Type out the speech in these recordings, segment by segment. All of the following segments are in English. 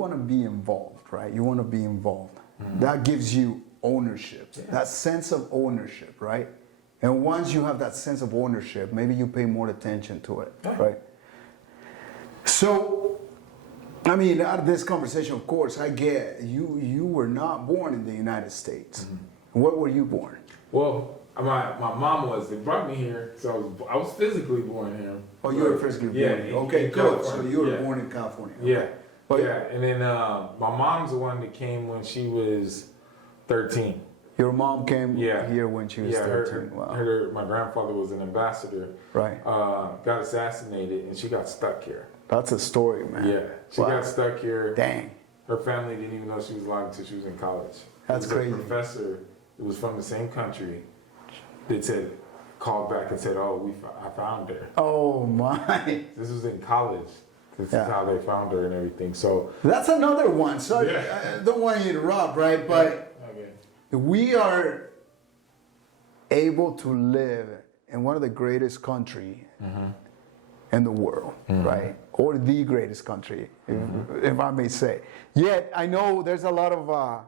want to be involved, right? You want to be involved. That gives you ownership, that sense of ownership, right? And once you have that sense of ownership, maybe you pay more attention to it, right? So, I mean, out of this conversation, of course, I get you were not born in the United States. Where were you born? Well, my mom was. They brought me here, so I was physically born here. Oh, you were physically born here. Okay, good. So you were born in California. Okay. Yeah. And then my mom's the one that came when she was 13. Your mom came here when she was 13. Wow. My grandfather was an ambassador. Right. Got assassinated, and she got stuck here. That's a story, man. Yeah. She got stuck here. Dang. Her family didn't even know she was alive until she was in college. That's crazy. A professor who was from the same country that said, called back and said, I found her. Oh, my. This was in college. This is how they found her and everything. So that's another one. Sorry, I don't want you to interrupt, right? But we are able to live in one of the greatest countries in the world, right? Or the greatest country, if I may say. Yet I know there's a lot of our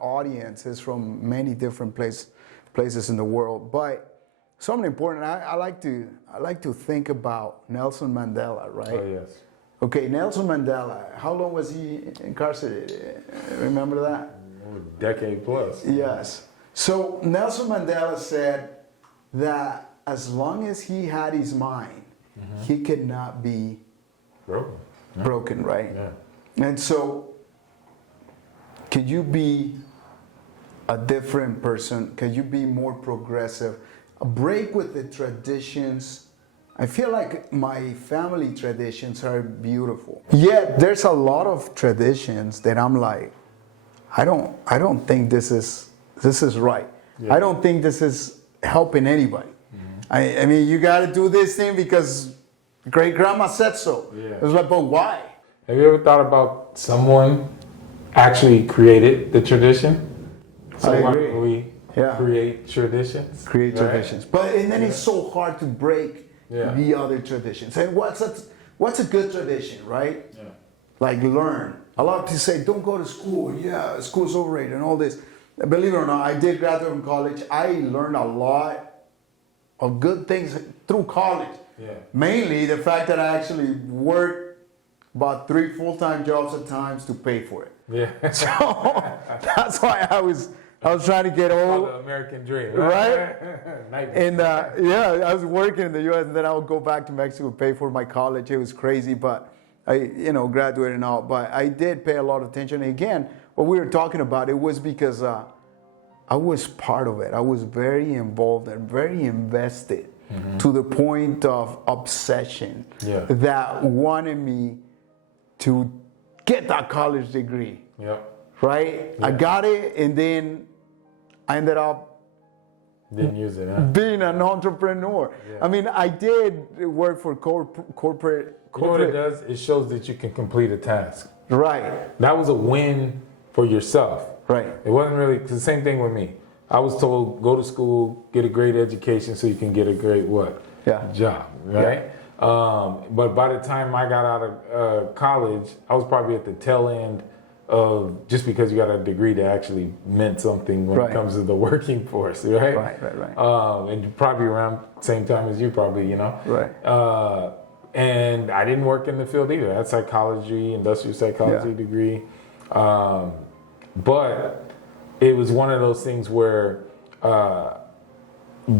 audience is from many different places in the world, but something important. I like to think about Nelson Mandela, right? Oh yes. Okay, Nelson Mandela. How long was he incarcerated? Remember that? A decade plus. Yes. So Nelson Mandela said that as long as he had his mind, he could not be broken, right? Yeah. And so, could you be a different person? Could you be more progressive? A break with the traditions. I feel like my family traditions are beautiful. Yet there's a lot of traditions that I'm like, I don't think this is right. Yeah. I don't think this is helping anybody. I mean, you got to do this thing because great grandma said so. Yeah. It's like, but why? Have you ever thought about someone actually created the tradition? So why don't we create traditions? Create traditions. But and then it's so hard to break the other traditions. And what's a good tradition, right? Yeah. Like learn. A lot of people say, don't go to school. Yeah, school's overrated and all this. Believe it or not, I did graduate from college. I learned a lot of good things through college. Yeah. Mainly the fact that I actually worked about 3 full-time jobs at times to pay for it. Yeah. So that's why I was trying to get old. The American dream, right? And I was working in the U.S. and then I would go back to Mexico to pay for my college. It was crazy, but I, graduated and all. But I did pay a lot of attention. And again, what we were talking about, it was because I was part of it. I was very involved and very invested to the point of obsession that wanted me to get that college degree. Yep. Right? Yeah. I got it, and then I ended up being an entrepreneur. Yeah. I mean, I did work for corporate. You know what it does? It shows that you can complete a task. Right. That was a win for yourself. Right. It wasn't really, cause the same thing with me. I was told, go to school, get a great education so you can get a great job, right? Yeah. But by the time I got out of college, I was probably at the tail end of, just because you got a degree that actually meant something when it comes to the working force, right? Right. And probably around the same time as you probably, Right. And I didn't work in the field either. I had psychology, industrial psychology degree. But it was one of those things where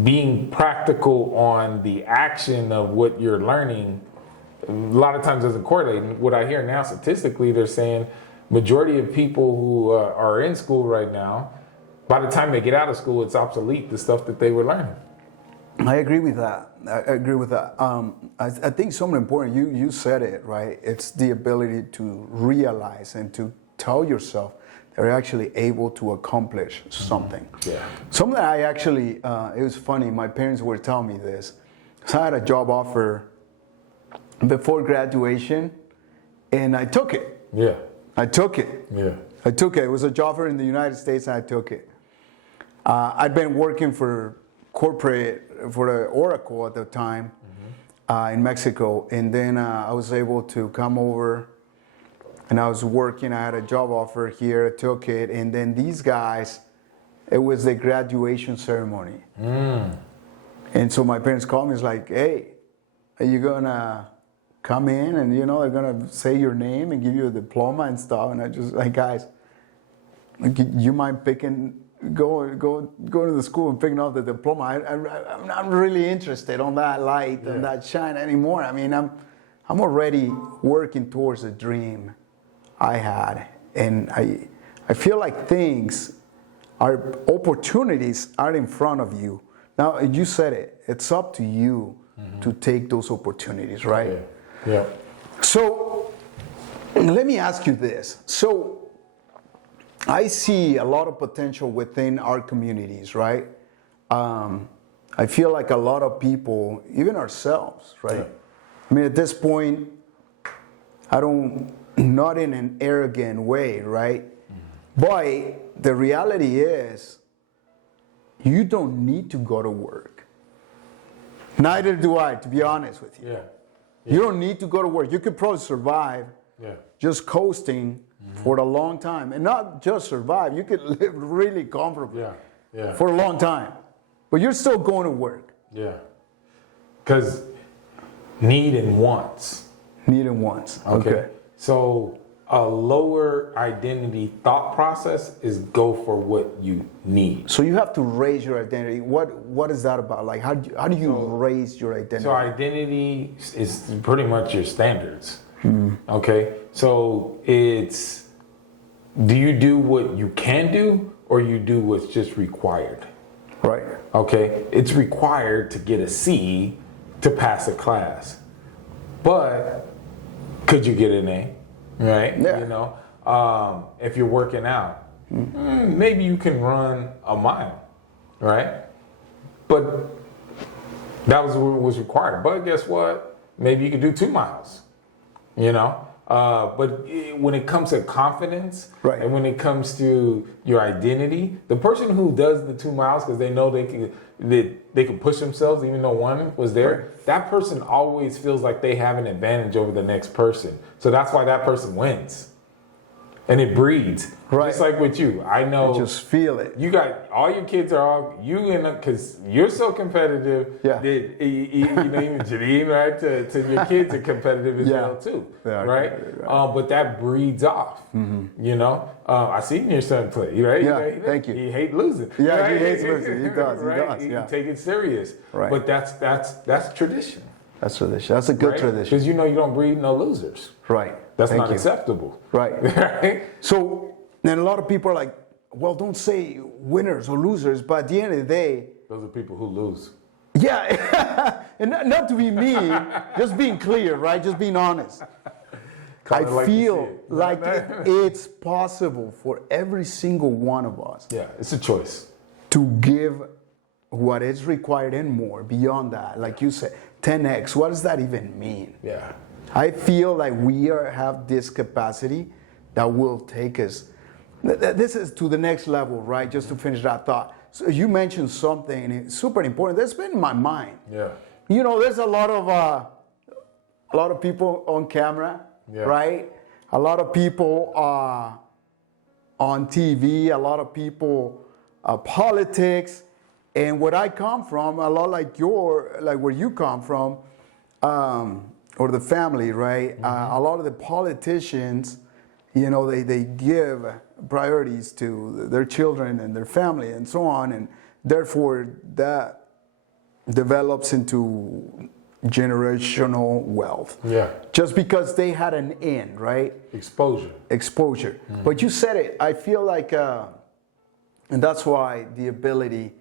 being practical on the action of what you're learning a lot of times doesn't correlate. And what I hear now statistically, they're saying majority of people who are in school right now, by the time they get out of school, it's obsolete, the stuff that they were learning. I agree with that. I think something important, you said it, right? It's the ability to realize and to tell yourself that you're actually able to accomplish something. Yeah. Something that I actually, it was funny, my parents were telling me this. So I had a job offer before graduation, and I took it. Yeah. I took it. Yeah. I took it. It was a job offer in the United States, and I took it. I'd been working for the Oracle at the time in Mexico, and then I was able to come over and I was working. I had a job offer here, took it, and then these guys, it was the graduation ceremony. And so my parents called me. It's like, hey, are you gonna come in and they're gonna say your name and give you a diploma and stuff? And I just like, guys, you mind going to the school and picking up the diploma? I'm not really interested on that light and that shine anymore. I mean, I'm already working towards a dream I had, and I feel like opportunities are in front of you. Now, you said it. It's up to you to take those opportunities, right? Yeah. So, let me ask you this. So, I see a lot of potential within our communities, right? I feel like a lot of people, even ourselves, right? Yeah. I mean, at this point, not in an arrogant way, right? But the reality is, you don't need to go to work. Neither do I, to be honest with you. Yeah. You don't need to go to work. You could probably survive just coasting for a long time. And not just survive, you could live really comfortably for a long time. But you're still going to work. Yeah. Because need and wants. Need and wants. Okay. So a lower identity thought process is go for what you need. So you have to raise your identity. What is that about? Like how do you raise your identity? So identity is pretty much your standards. Okay. So it's, do you do what you can do or you do what's just required? Right. Okay. It's required to get a C to pass a class. But could you get an A? Right? Yeah. If you're working out, maybe you can run a mile, right? But that was what was required. But guess what? Maybe you can do 2 miles, But when it comes to confidence, right, and when it comes to your identity, the person who does the 2 miles because they know they can push themselves even though one was there, right, that person always feels like they have an advantage over the next person. So that's why that person wins. And it breeds. Right. Just like with you. I know. You just feel it. You got, all your kids are all, because you're so competitive. Yeah. That, even Janine, right? To your kids are competitive as well too. Yeah, right? But that breeds off. I seen your son play, right? Yeah, thank you. He hates losing. Yeah, right? he hates losing. He does. He right? does. He Yeah. take it serious. Right. But that's tradition. That's tradition. That's a good tradition. Because you don't breed no losers. Right. That's not acceptable. Right. So, and a lot of people are like, well, don't say winners or losers, but at the end of the day, those are people who lose. Yeah. And not to be mean, just being clear, right? Just being honest. I feel like it's possible for every single one of us. Yeah, it's a choice. To give what is required and more beyond that. Like you said, 10x. What does that even mean? Yeah. I feel like we have this capacity that will take us. This is to the next level, right? Just to finish that thought. So you mentioned something, and it's super important. That's been in my mind. Yeah. There's a lot of people on camera, right? A lot of people on TV. A lot of people politics. And where I come from, a lot like where you come from, or the family, right? A lot of the politicians, they give priorities to their children and their family and so on, and therefore that develops into generational wealth. Yeah. Just because they had an end, right? Exposure. Mm-hmm. But you said it. I feel like, and that's why the ability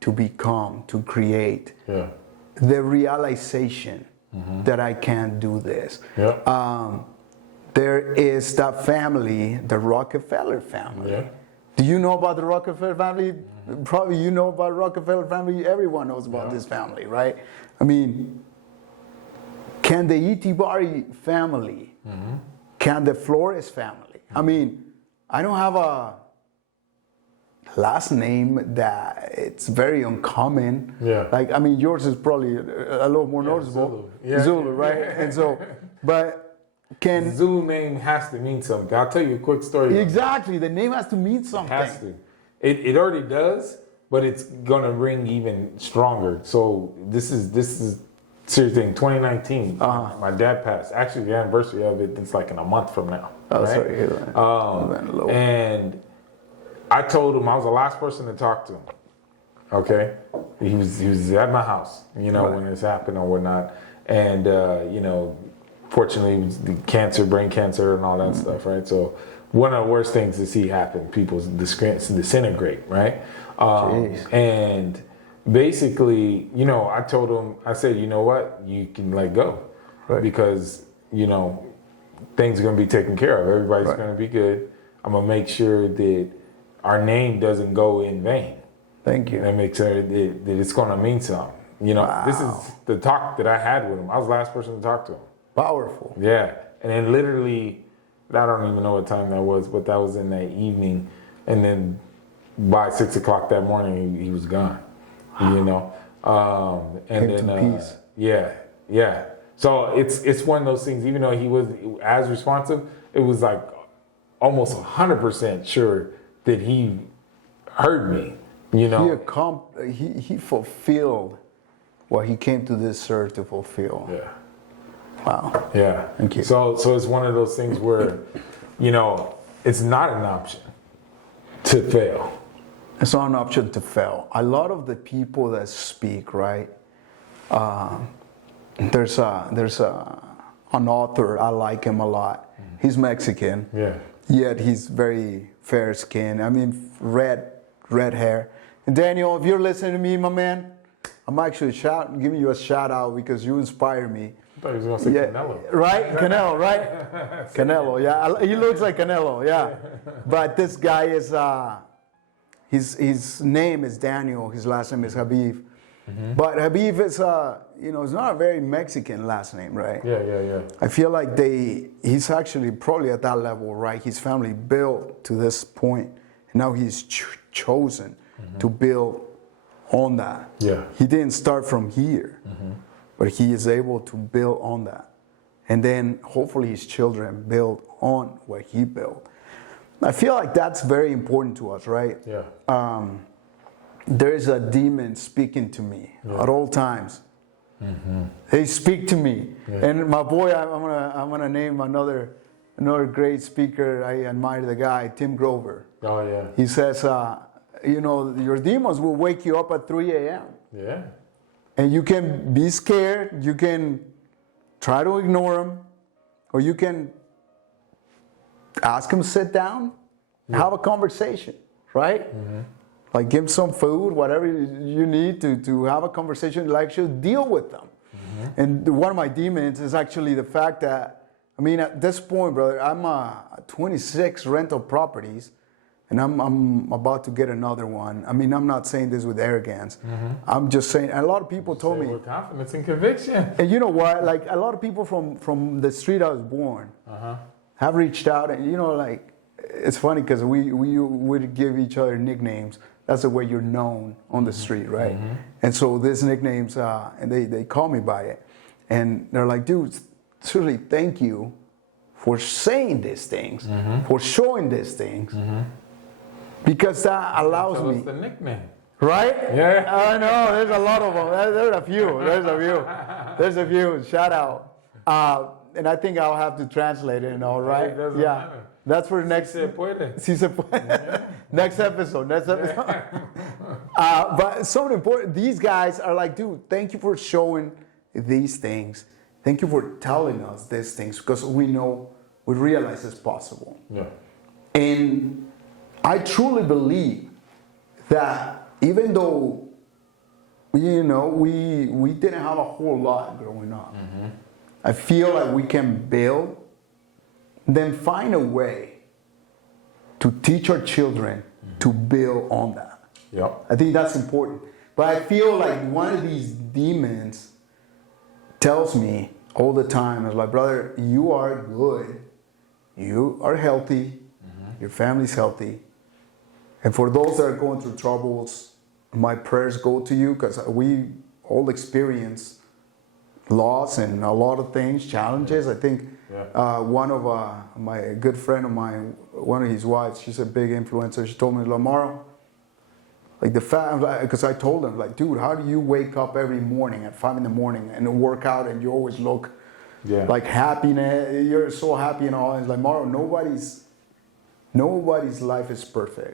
to become, to create, the realization that I can do this. Yeah. There is that family, the Rockefeller family. Yeah. Do you know about the Rockefeller family? Probably you know about the Rockefeller family. Everyone knows about this family, right? I mean, can the Itibari family, can the Flores family? I mean, I don't have a last name that it's very uncommon. Yeah. Like, I mean, yours is probably a little more noticeable. Zulu. Yeah. Zulu, right? And so, but can... Zulu name has to mean something. I'll tell you a quick story. Exactly. The name has to mean something. It has to. It already does, but it's going to ring even stronger. So this is serious thing. 2019, my dad passed. Actually, the anniversary of it is like in a month from now. Oh, right? Sorry. And I told him I was the last person to talk to him. Okay, he was at my house, when this happened or whatnot, and fortunately, it was the cancer, brain cancer, and all that stuff, right? So one of the worst things to see happen, people disintegrate, right? And basically, I told him, I said, you know what, you can let go, right? Because things are gonna be taken care of. Everybody's gonna be good. I'm gonna make sure that our name doesn't go in vain. Thank you. And make sure that it's going to mean something. Wow. This is the talk that I had with him. I was the last person to talk to him. Powerful. Yeah. And then literally, I don't even know what time that was, but that was in that evening. And then by 6 o'clock that morning, he was gone. And Came then, to peace. Yeah. So it's one of those things, even though he was as responsive, it was like almost 100% sure that he heard me. He fulfilled what he came to this earth to fulfill. Yeah. Wow. Yeah. Thank you. So it's one of those things where, it's not an option to fail. It's not an option to fail. A lot of the people that speak, right? There's an author, I like him a lot. He's Mexican. Yeah. Yet he's very fair skin. I mean, red hair. And Daniel, if you're listening to me, my man, I'm actually giving you a shout out because you inspire me. I thought he was going to say Canelo. Right? Canelo, right? Canelo, yeah. He looks like Canelo, yeah. But this guy is, his name is Daniel. His last name is Habib. Mm-hmm. But Habib is, it's not a very Mexican last name, right? Yeah. I feel like he's actually probably at that level, right? His family built to this point. And now he's chosen to build on that. Yeah. He didn't start from here, but he is able to build on that. And then hopefully his children build on what he built. I feel like that's very important to us, right? Yeah. There is a demon speaking to me at all times. Mm-hmm. They speak to me. Yeah. And my boy, I'm gonna name another great speaker. I admire the guy, Tim Grover. Oh yeah. He says, your demons will wake you up at 3 a.m. Yeah. And you can be scared. You can try to ignore them, or you can ask them to sit down, have a conversation, right? Mm-hmm. Like give them some food, whatever you need to have a conversation, like actually deal with them. Mm-hmm. And one of my demons is actually the fact that, at this point, brother, I'm 26 rental properties, and I'm about to get another one. I'm not saying this with arrogance. Mm-hmm. I'm just saying, a lot of people told me. With confidence and conviction. And you know what? Like a lot of people from the street I was born have reached out, and it's funny because we would give each other nicknames. That's the way you're known on the street, right? Mm-hmm. And so these nicknames, and they call me by it. And they're like, dude, truly thank you for saying these things, for showing these things, because that allows me. What's the nickname? Right? Yeah. I know, there's a lot of them. There's a few. Shout out. And I think I'll have to translate it and all, right? It doesn't matter. That's for next. Si se puede. Si se puede. Yeah. Next episode. But something important. These guys are like, dude, thank you for showing these things. Thank you for telling us these things because we realize it's possible. Yeah. And I truly believe that even though, we didn't have a whole lot growing up, I feel like we can build, then find a way to teach our children to build on that. Yep. I think that's important. But I feel like one of these demons tells me all the time, is like, brother, you are good. You are healthy. Your family's healthy. And for those that are going through troubles, my prayers go to you because we all experience loss and a lot of things, challenges. I think One of my good friend of mine, one of his wives, she's a big influencer. She told me, Mauro, like the fact, because I told him, like, dude, how do you wake up every morning at 5 a.m. and work out and you always look like happiness? You're so happy and all. And it's like, Mauro, nobody's life is perfect.